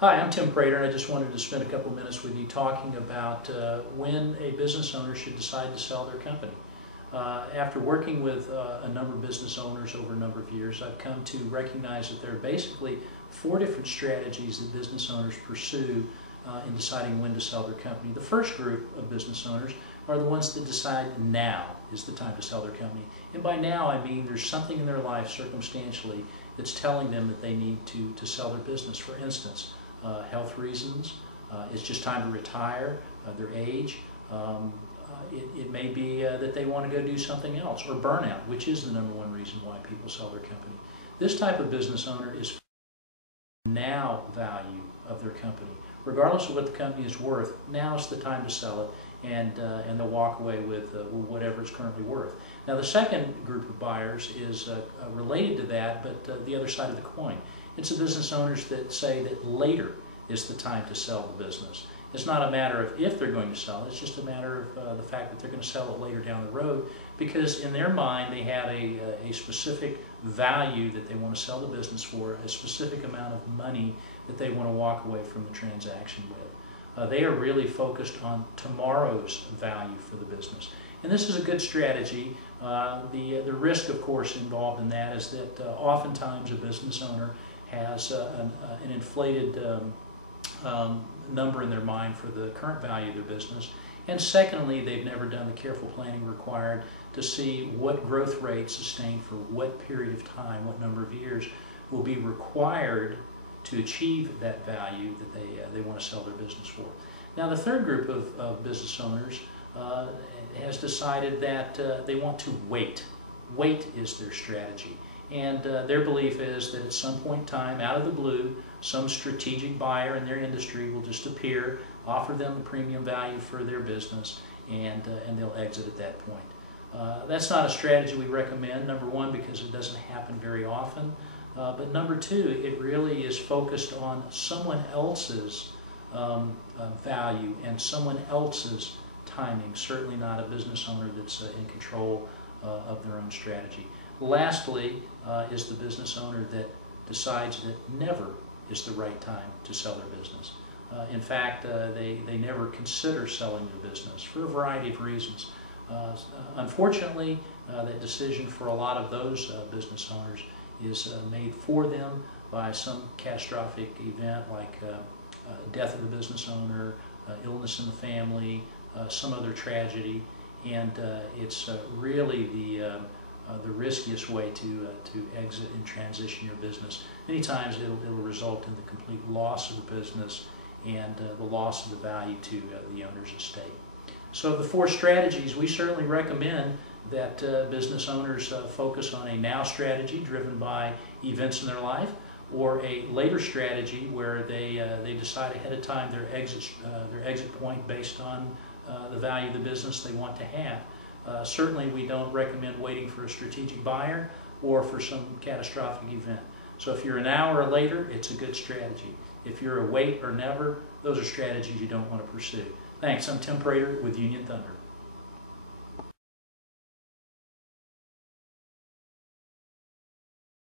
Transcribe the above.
Hi, I'm Tim Prater, and I just wanted to spend a couple minutes with you talking about when a business owner should decide to sell their company. After working with a number of business owners over a number of years, I've come to recognize that there are basically four different strategies that business owners pursue in deciding when to sell their company. The first group of business owners are the ones that decide now is the time to sell their company. And by now I mean there's something in their life circumstantially that's telling them that they need to sell their business. For instance, health reasons, it's just time to retire, their age. It may be that they want to go do something else, or burnout, which is the #1 reason why people sell their company. This type of business owner is now value of their company. Regardless of what the company is worth, now is the time to sell it, and they'll walk away with whatever it's currently worth. Now the second group of buyers is related to that, but the other side of the coin. It's the business owners that say that later is the time to sell the business. It's not a matter of if they're going to sell it, it's just a matter of the fact that they're going to sell it later down the road, because in their mind they have a specific value that they want to sell the business for, a specific amount of money that they want to walk away from the transaction with. They are really focused on tomorrow's value for the business. And this is a good strategy. The risk, of course, involved in that is that oftentimes a business owner has an inflated number in their mind for the current value of their business. And secondly, they've never done the careful planning required to see what growth rate sustained for what period of time, what number of years will be required to achieve that value that they want to sell their business for. Now the third group of business owners has decided that they want to wait. Wait is their strategy. And their belief is that at some point in time, out of the blue, some strategic buyer in their industry will just appear, offer them the premium value for their business, and they'll exit at that point. That's not a strategy we recommend, #1, because it doesn't happen very often, but #2, it really is focused on someone else's value and someone else's timing, certainly not a business owner that's in control of their own strategy. Lastly is the business owner that decides that never is the right time to sell their business. In fact, they never consider selling their business for a variety of reasons. Unfortunately, that decision for a lot of those business owners is made for them by some catastrophic event like death of the business owner, illness in the family, some other tragedy, and it's really the riskiest way to exit and transition your business. Many times it'll result in the complete loss of the business and the loss of the value to the owner's estate. So of the four strategies, we certainly recommend that business owners focus on a now strategy driven by events in their life, or a later strategy where they decide ahead of time their exit point based on the value of the business they want to have. Certainly we don't recommend waiting for a strategic buyer or for some catastrophic event. So if you're an hour or later, it's a good strategy. If you're a wait or never, those are strategies you don't want to pursue. Thanks. I'm Tim Prater with Union Thunder.